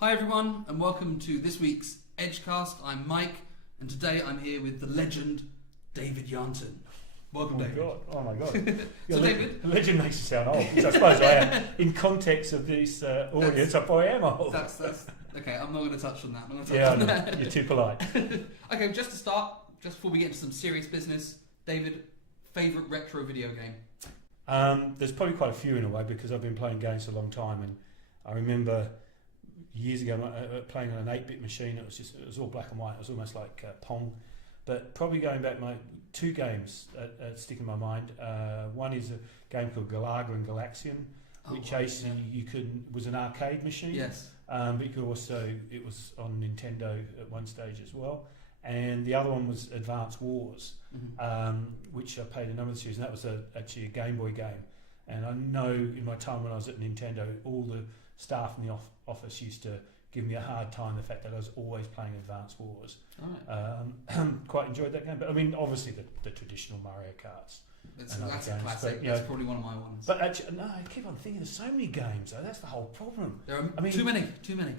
Hi everyone, and welcome to this week's Edgecast. I'm Mike, and today I'm here with the legend, David Yarnton. Welcome, David. Oh my God. So David... Legend makes you sound old, which I suppose I am. In context of this audience, I probably am old. That's okay, I'm not going to touch on that. You're too polite. Okay, just to start, just before we get into some serious business, David, favourite retro video game? There's probably quite a few in a way, because I've been playing games for a long time, and I remember years ago playing on an 8-bit machine. It was all black and white. It was almost like Pong. But probably going back, my two games that stick in my mind. One is a game called Galaga and Galaxian, which was an arcade machine. Yes. But you could also, it was on Nintendo at one stage as well. And the other one was Advance Wars, which I played a number of series, and that was actually a Game Boy game. And I know in my time when I was at Nintendo, all the staff in the office used to give me a hard time, the fact that I was always playing Advance Wars. Right. Quite enjoyed that game. But I mean, obviously the traditional Mario Karts. That's a classic. That's probably one of my ones. But actually, no, I keep on thinking there's so many games, though. That's the whole problem. There are too many.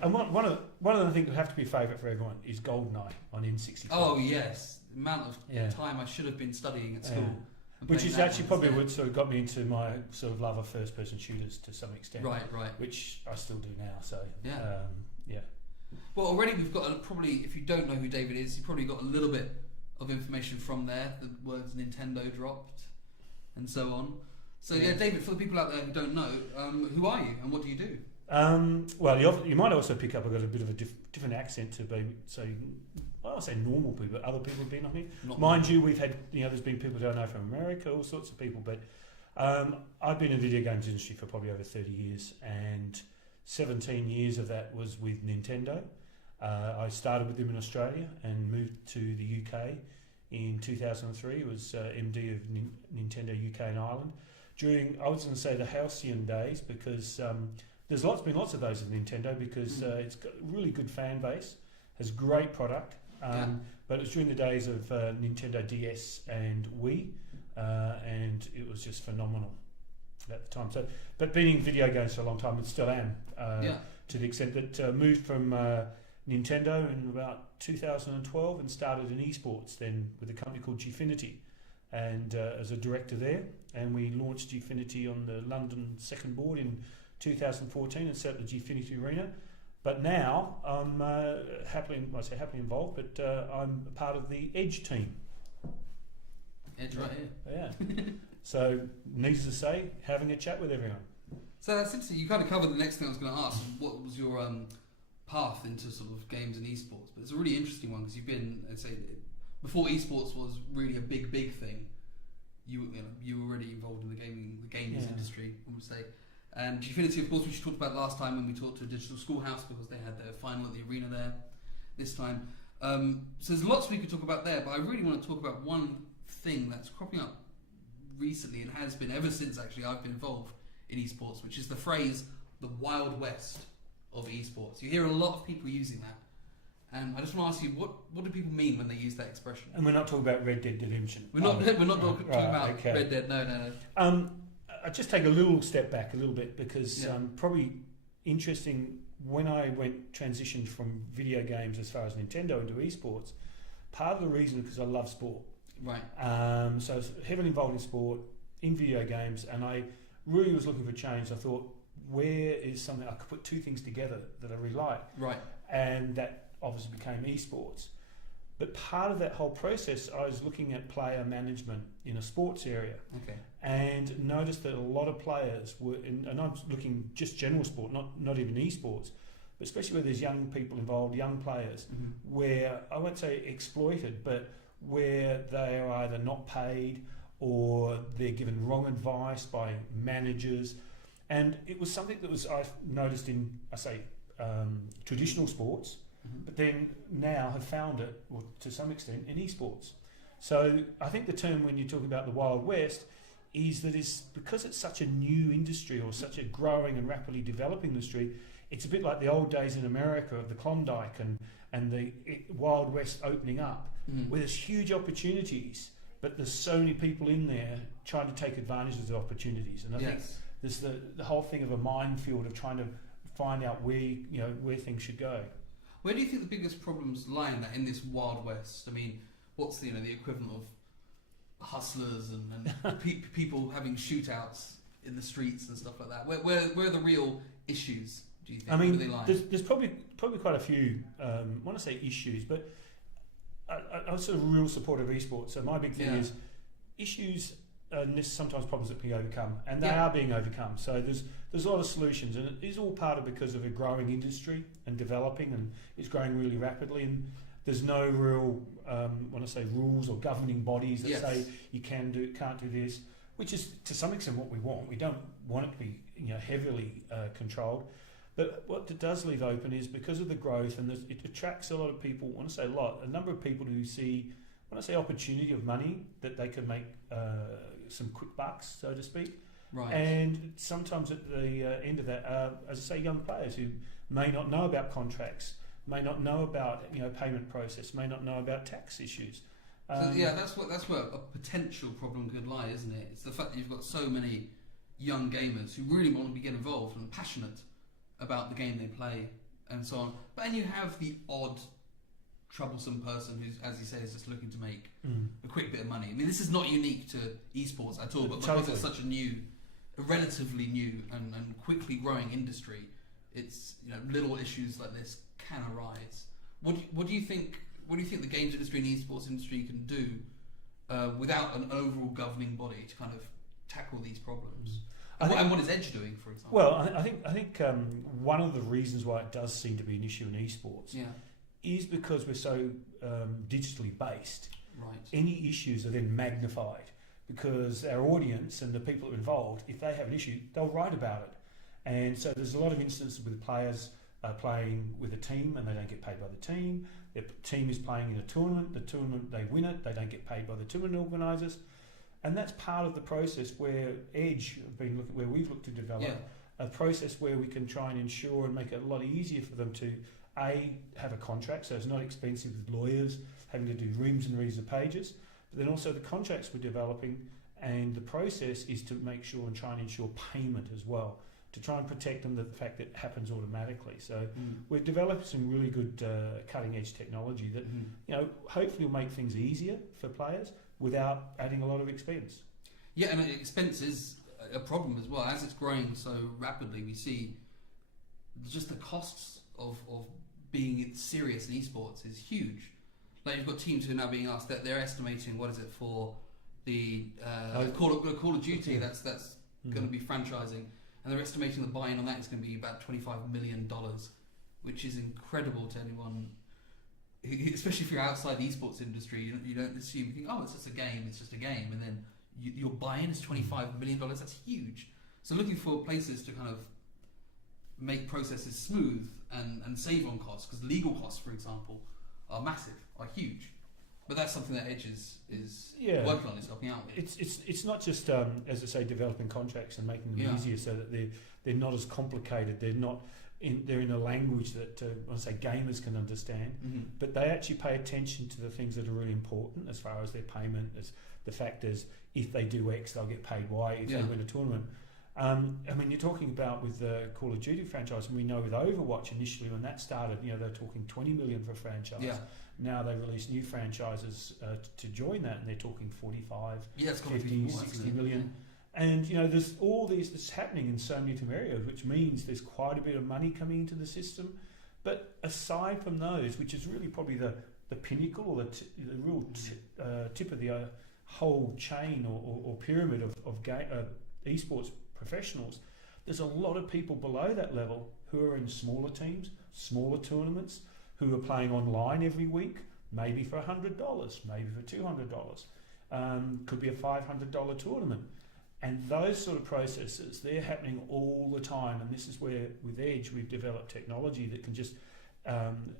And one of the things that have to be a favourite for everyone is GoldenEye on N64. Oh yes, the amount of time I should have been studying at school. Which is actually probably what sort of got me into my sort of love of first-person shooters to some extent. Right. Which I still do now. So yeah. Well, already we've got probably, if you don't know who David is, you've probably got a little bit of information from there. The words Nintendo dropped, and so on. So yeah, David, for the people out there who don't know, who are you and what do you do? Well, you might also pick up. I've got a bit of a different accent to be, so I won't say normal people, but other people have been on here. Mind you, we've had, there's been people who I know from America, all sorts of people, but I've been in the video games industry for probably over 30 years, and 17 years of that was with Nintendo. I started with them in Australia and moved to the UK in 2003. It was MD of Nintendo UK and Ireland during, I was going to say, the halcyon days, because there's been lots of those at Nintendo, because it's got a really good fan base, has great product, but it was during the days of Nintendo DS and Wii, and it was just phenomenal at the time. So, but being in video games for a long time, and still am, to the extent that moved from Nintendo in about 2012 and started in Esports then with a company called Gfinity, and as a director there, and we launched Gfinity on the London second board in 2014 and set up the Gfinity Arena. But now I'm happily involved, but I'm part of the Edge team. Edge right here. Yeah. So, needless to say, having a chat with everyone. So that's interesting. You kind of covered the next thing I was going to ask. What was your path into sort of games and esports? But it's a really interesting one, because you've been, I'd say, before esports was really a big thing. You were already involved in the gaming industry, I would say. And Gfinity, of course, which you talked about last time when we talked to Digital Schoolhouse, because they had their final at the arena there this time. So there's lots we could talk about there, but I really want to talk about one thing that's cropping up recently, and has been ever since actually I've been involved in esports, which is the phrase the Wild West of esports. You hear a lot of people using that, and I just want to ask you, what do people mean when they use that expression? And we're not talking about Red Dead Redemption. We're not talking about Red Dead. No. I just take a little step back a little bit, because probably interesting, when I transitioned from video games as far as Nintendo into esports, part of the reason because I love sport. Right. So I was heavily involved in sport, in video games, and I really was looking for change. I thought, where is something I could put two things together that I really like? Right. And that obviously became esports. But part of that whole process, I was looking at player management in a sports area. Okay. And noticed that a lot of players were, and I'm looking just general sport, not even esports, but especially where there's young people involved, young players, where I won't say exploited, but where they are either not paid or they're given wrong advice by managers. And it was something that I've noticed in, traditional sports, but then now have found it, or to some extent, in esports. So I think the term, when you talk about the Wild West, is that because it's such a new industry, or such a growing and rapidly developing industry, it's a bit like the old days in America of the Klondike and the Wild West opening up, where there's huge opportunities, but there's so many people in there trying to take advantage of the opportunities. And I think there's the whole thing of a minefield of trying to find out where things should go. Where do you think the biggest problems lie in this wild west? I mean, what's the equivalent of hustlers and people having shootouts in the streets and stuff like that? Where are the real issues, do you think? I mean, where do they lie? there's probably quite a few, I want to say issues, but I'm sort of a real supporter of esports. So my big thing is issues are sometimes problems that can be overcome, and they are being overcome. So there's a lot of solutions, and it is all part of because of a growing industry and developing, and it's growing really rapidly. And there's no real, rules or governing bodies that say you can't do this, which is to some extent what we want. We don't want it to be heavily controlled. But what it does leave open is because of the growth, and it attracts a lot of people. I want to say a number of people who see, when I say opportunity of money, that they can make some quick bucks, so to speak. Right. And sometimes at the end of that, as I say, young players who may not know about contracts, may not know about payment process, may not know about tax issues. That's where a potential problem could lie, isn't it? It's the fact that you've got so many young gamers who really want to get involved and passionate about the game they play and so on. But then you have the odd troublesome person who's, as you say, is just looking to make a quick bit of money. I mean, this is not unique to esports at all, but because it's such a relatively new and quickly growing industry, it's little issues like this can arise. What do you think? What do you think the games industry and esports industry can do without an overall governing body to kind of tackle these problems? And what is Edge doing, for example? Well, I think one of the reasons why it does seem to be an issue in esports is because we're so digitally based. Right. Any issues are then magnified because our audience and the people that are involved, if they have an issue, they'll write about it. And so there's a lot of instances with players playing with a team and they don't get paid by the team. Their team is playing in a tournament. The tournament, they win it. They don't get paid by the tournament organisers. And that's part of the process where Edge have been looking, where we've looked to develop a process where we can try and ensure and make it a lot easier for them to have a contract, so it's not expensive with lawyers having to do reams and reams of pages. But then also the contracts we're developing, and the process is to make sure and try and ensure payment as well, to try and protect them the fact that it happens automatically. So we've developed some really good cutting edge technology that hopefully will make things easier for players without adding a lot of expense. Yeah, and expense is a problem as well. As it's growing so rapidly, we see just the costs of being serious in esports is huge. Like, you've got teams who are now being asked that they're estimating, what is it, for the Call of Duty, that's going to be franchising, and they're estimating the buy-in on that is going to be about $25 million, which is incredible to anyone, especially if you're outside the esports industry. You don't assume, you think, oh, it's just a game, and then your buy-in is $25 million. That's huge. So looking for places to kind of make processes smooth and save on costs, because legal costs, for example, are massive, are huge. But that's something that Edge is working on, is helping out with. It's not just as I say, developing contracts and making them easier so that they're not as complicated. They're in a language that I say gamers can understand, but they actually pay attention to the things that are really important as far as their payment, as the fact is if they do X, they'll get paid Y if they win a tournament. I mean, you're talking about with the Call of Duty franchise, and we know with Overwatch initially when that started, they're talking 20 million for a franchise. Yeah. Now they release new franchises to join that, and they're talking 45, 50, 60 million. And there's all this happening in so many different areas, which means there's quite a bit of money coming into the system. But aside from those, which is really probably the pinnacle or the real tip of the whole chain or pyramid of esports professionals, there's a lot of people below that level who are in smaller teams, smaller tournaments, who are playing online every week, maybe for $100, maybe for $200, could be a $500 tournament. And those sort of processes, they're happening all the time. And this is where, with Edge, we've developed technology that can just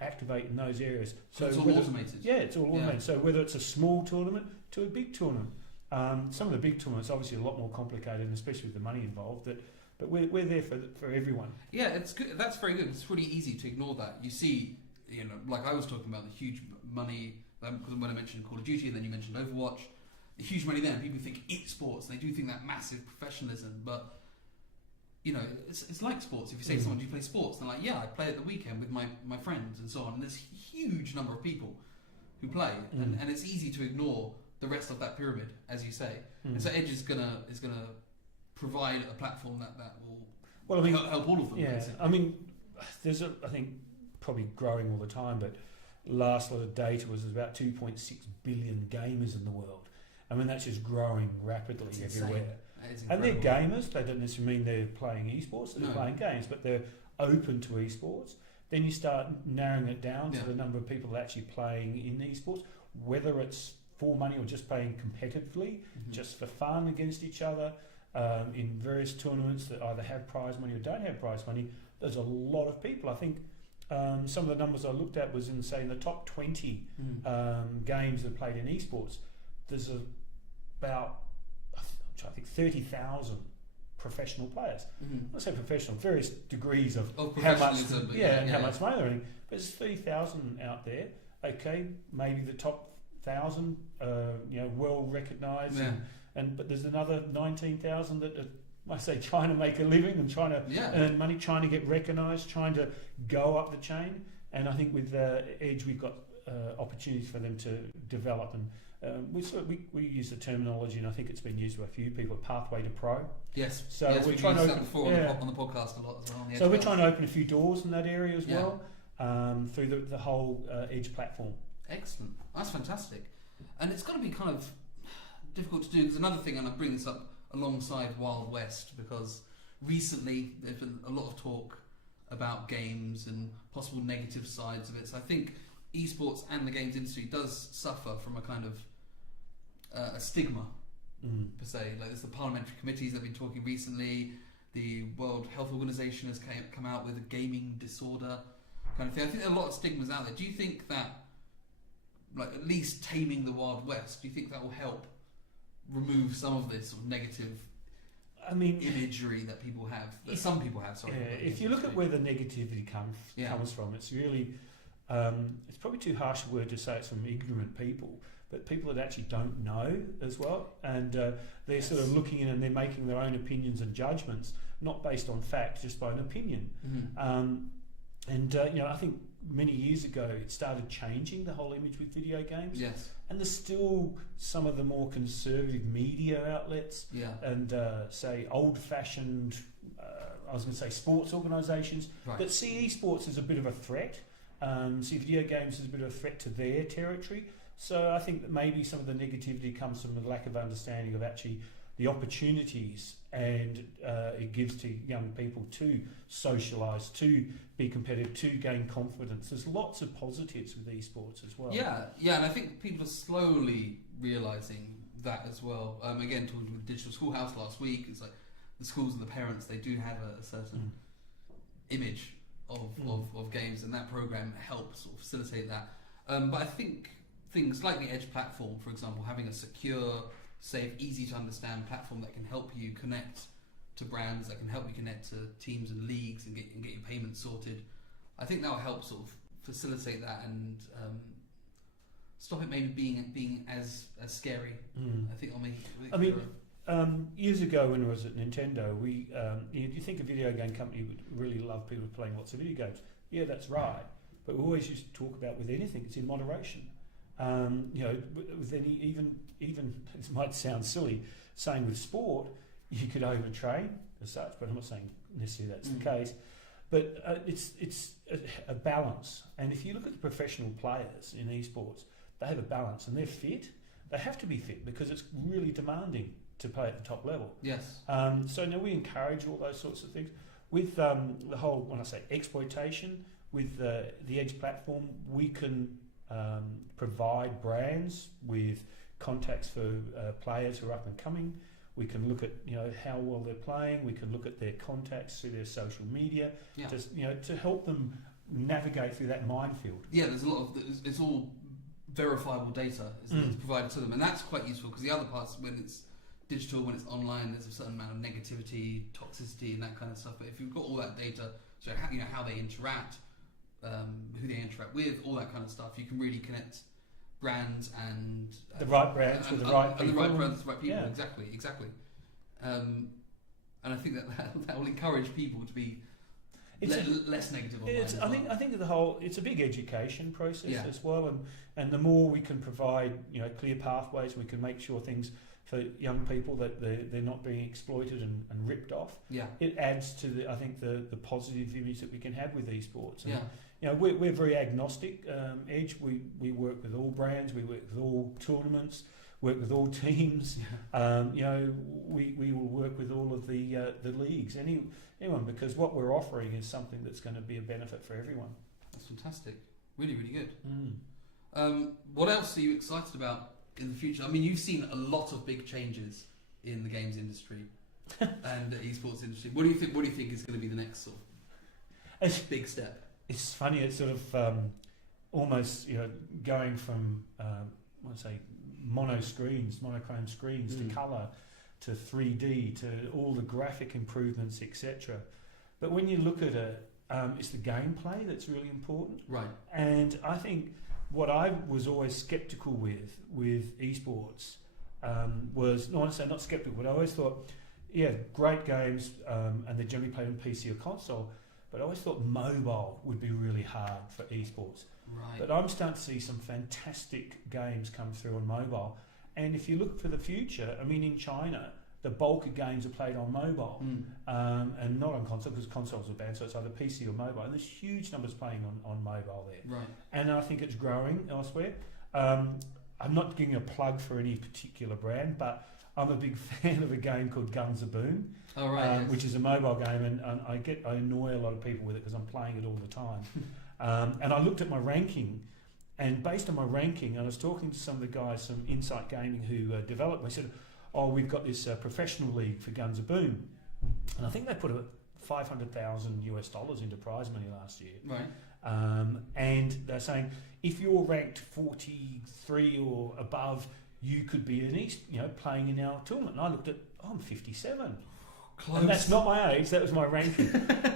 activate in those areas. So it's all automated? Yeah, it's all automated. So whether it's a small tournament to a big tournament. Some of the big tournaments obviously a lot more complicated, and especially with the money involved, but we're there for everyone. Yeah, it's good. That's very good. It's really easy to ignore that. You see, like I was talking about the huge money, because when I mentioned Call of Duty and then you mentioned Overwatch, the huge money there, and people think esports, they do think that massive professionalism, but you know, it's like sports. If you say to someone, do you play sports? They're like, yeah, I play at the weekend with my friends and so on. And there's a huge number of people who play, and it's easy to ignore the rest of that pyramid, as you say. And so Edge is gonna provide a platform that will help all of them. Yeah, basically. I mean, there's I think probably growing all the time, but last lot of data was about 2.6 billion gamers in the world. I mean, that's just growing rapidly everywhere. And they're gamers. They don't necessarily mean they're playing esports. They're playing games, but they're open to esports. Then you start narrowing it down to the number of people actually playing in esports, whether it's for money or just playing competitively, just for fun against each other, in various tournaments that either have prize money or don't have prize money. There's a lot of people. I think some of the numbers I looked at was in, say, in the top 20 games that are played in esports, there's about, I think, 30,000 professional players. I say professional, various degrees of how much, how much money they're earning. But there's 30,000 out there. Okay, maybe the top 1,000, well recognised, but there's another 19,000 that are, I say, trying to make a living and trying to earn money, trying to get recognised, trying to go up the chain. And I think with Edge, we've got opportunities for them to develop. And we use the terminology, and I think it's been used by a few people, pathway to pro. Yes. So we're trying to open that before on the podcast a lot as well. So we're trying to open a few doors in that area as well, through the whole Edge platform. Excellent. That's fantastic. And it's got to be kind of difficult to do, because another thing, and I bring this up alongside Wild West, because recently there's been a lot of talk about games and possible negative sides of it. So I think esports and the games industry does suffer from a kind of a stigma, per se. Like, there's the parliamentary committees that have been talking recently. The World Health Organization has come out with a gaming disorder kind of thing. I think there are a lot of stigmas out there. Do you think that, like, at least taming the Wild West, do you think that will help remove some of this sort of negative imagery that people have, that some people have? Sorry. If you look at where the negativity comes from, it's really it's probably too harsh a word to say it's from ignorant people, but people that actually don't know as well, and they're sort of looking in and they're making their own opinions and judgments, not based on fact, just by an opinion. I think many years ago it started changing the whole image with video games. Yes. And there's still some of the more conservative media outlets and say old-fashioned, I was going to say sports organisations that see esports as a bit of a threat, see video games as a bit of a threat to their territory. So I think that maybe some of the negativity comes from the lack of understanding of actually the opportunities and it gives to young people to socialise, to be competitive, to gain confidence. There's lots of positives with esports as well. Yeah, and I think people are slowly realising that as well. Again, talking with Digital Schoolhouse last week, it's like the schools and the parents, they do have a certain image of games, and that programme helps sort of facilitate that. But I think things like the Edge platform, for example, having a secure, safe, easy to understand platform that can help you connect to brands, that can help you connect to teams and leagues and get your payments sorted. I think that will help sort of facilitate that and stop it maybe being as scary. I think I'll make it. Years ago when I was at Nintendo, you think a video game company would really love people playing lots of video games. Yeah, that's right. But we always used to talk about with anything, it's in moderation. With any, even it might sound silly saying with sport, you could overtrain as such, but I'm not saying necessarily that's the case. But it's a balance. And if you look at the professional players in esports, they have a balance and they're fit. They have to be fit because it's really demanding to play at the top level. Yes. So now we encourage all those sorts of things. With the whole, when I say exploitation, with the Edge platform, we can provide brands with contacts for players who are up and coming. We can look at how well they're playing. We can look at their contacts through their social media, to help them navigate through that minefield. Yeah, there's a lot of it's all verifiable data is provided to them, and that's quite useful because the other parts, when it's digital, when it's online, there's a certain amount of negativity, toxicity, and that kind of stuff. But if you've got all that data, so how they interact, who they interact with, all that kind of stuff, you can really connect brands and the right brands with the right people. And the right brands with the right people. Yeah. Exactly. and I think that will encourage people to be less negative online. I think it's a big education process Yeah. as well, and the more we can provide, clear pathways, we can make sure things for young people that they're not being exploited and ripped off. Yeah. It adds to the positive image that we can have with esports. And, Yeah. we're very agnostic. Edge, we work with all brands, we work with all tournaments, work with all teams. Yeah. We will work with all of the leagues, anyone, because what we're offering is something that's going to be a benefit for everyone. That's fantastic. Really, really good. Mm. What else are you excited about in the future? I mean, you've seen a lot of big changes in the games industry and the esports industry. What do you think is going to be the next sort of big step? It's funny. It's sort of almost going from monochrome screens to colour to 3D to all the graphic improvements, etc. But when you look at it, it's the gameplay that's really important. Right. And I think what I was always sceptical with esports was, no, I want to say not sceptical, but I always thought, great games, and they're generally played on PC or console, but I always thought mobile would be really hard for esports. Right. But I'm starting to see some fantastic games come through on mobile. And if you look for the future, I mean, in China, the bulk of games are played on mobile and not on console, because consoles are banned, so it's either PC or mobile. And there's huge numbers playing on mobile there. Right. And I think it's growing elsewhere. I'm not giving a plug for any particular brand, but I'm a big fan of a game called Guns of Boom, which is a mobile game, and I annoy a lot of people with it because I'm playing it all the time. And I looked at my ranking, and based on my ranking, I was talking to some of the guys from Insight Gaming who developed. They said, "Oh, we've got this professional league for Guns of Boom," and I think they put $500,000 into prize money last year. Right. And they're saying if you're ranked 43 or above, you could be playing in our tournament. And I looked at, I'm 57. Close. And that's not my age, that was my ranking.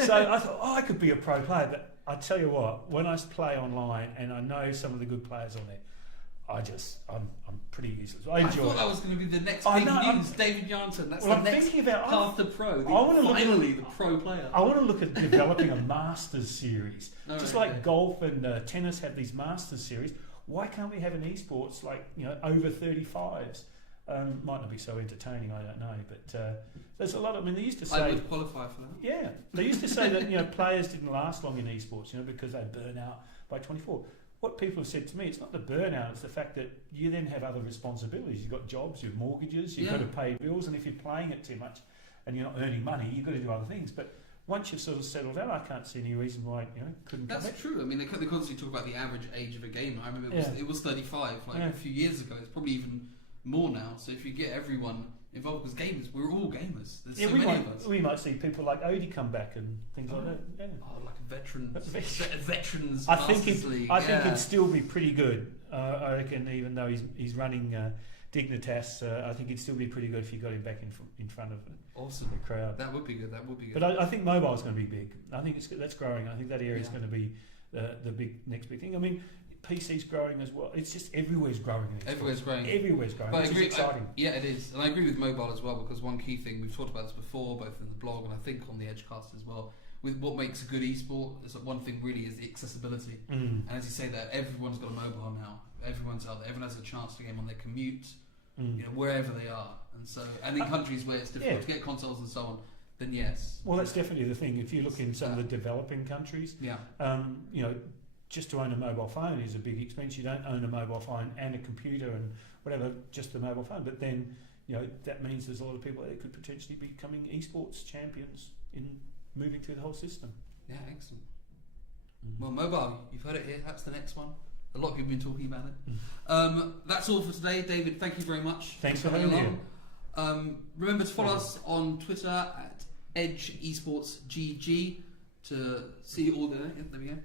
So I thought, I could be a pro player. But I tell you what, when I play online and I know some of the good players on there, I'm pretty useless. I thought that was going to be the next big news. David Yarnton. That's the next path to pro. Finally, the pro player. I want to look at developing a Masters series. Golf and tennis have these Masters series. Why can't we have an esports over 35s? Might not be so entertaining, I don't know, but there's a lot of. I mean, they used to say I would qualify for that. Yeah, they used to say that players didn't last long in esports, because they burn out by 24. What people have said to me, it's not the burnout, it's the fact that you then have other responsibilities. You've got jobs, you've mortgages, you've got to pay bills, and if you're playing it too much and you're not earning money, you've got to do other things. But once you've sort of settled out, I can't see any reason why couldn't. That's true. I mean, they constantly talk about the average age of a gamer. I remember it was 35 a few years ago. It's probably even more now. So if you get everyone involved, because gamers, we're all gamers. There's so many of us. We might see people like Odie come back and things like that. Yeah. Oh, like a veterans. I think he'd still be pretty good. I reckon, even though he's running Dignitas, I think he'd still be pretty good if you got him back in front of the crowd. That would be good. But I think mobile is going to be big. I think that's growing. I think that area is going to be the next big thing. I mean, PC's growing as well. It's just everywhere's growing. Everywhere's growing. But which is exciting. It is. And I agree with mobile as well, because one key thing, we've talked about this before, both in the blog and I think on the Edgecast as well, with what makes a good esport, one thing really is the accessibility. And as you say that, everyone's got a mobile now. Everyone's out there. Everyone has a chance to game on their commute, wherever they are. And in countries where it's difficult to get consoles and so on, then yes. Well, that's definitely the thing. If you look in some of the developing countries, just to own a mobile phone is a big expense. You don't own a mobile phone and a computer and whatever, just the mobile phone. But then, that means there's a lot of people that could potentially be becoming esports champions in moving through the whole system. Yeah, excellent. Well, mobile, you've heard it here. That's the next one. A lot of people have been talking about it. That's all for today. David, thank you very much. Thanks for having me on. Remember to follow us on Twitter at Edge Esports GG to see all the... there we go.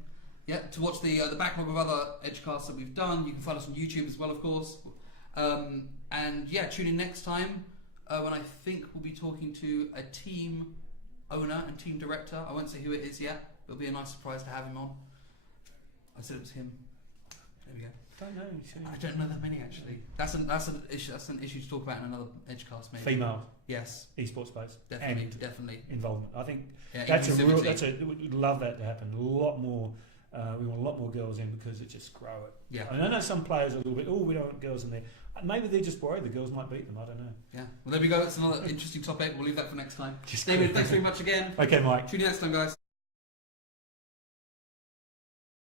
Yeah, to watch the backlog of other Edgecasts that we've done. You can find us on YouTube as well, of course. Tune in next time when I think we'll be talking to a team owner and team director. I won't say who it is yet. It'll be a nice surprise to have him on. I said it was him. There we go. Don't know. I don't know that many actually. That's an issue. That's an issue to talk about in another Edgecast, maybe. Female. Yes. Esports space. Definitely. Involvement. I think Yeah, that's inclusivity. we'd love that to happen. A lot more. We want a lot more girls in because it just grow it. Yeah. I know some players are a little bit. Oh, we don't want girls in there. Maybe they're just worried the girls might beat them. I don't know. Yeah. Well, there we go. It's another interesting topic. We'll leave that for next time. David, thanks very much again. Okay, Mike. Tune in next time, guys.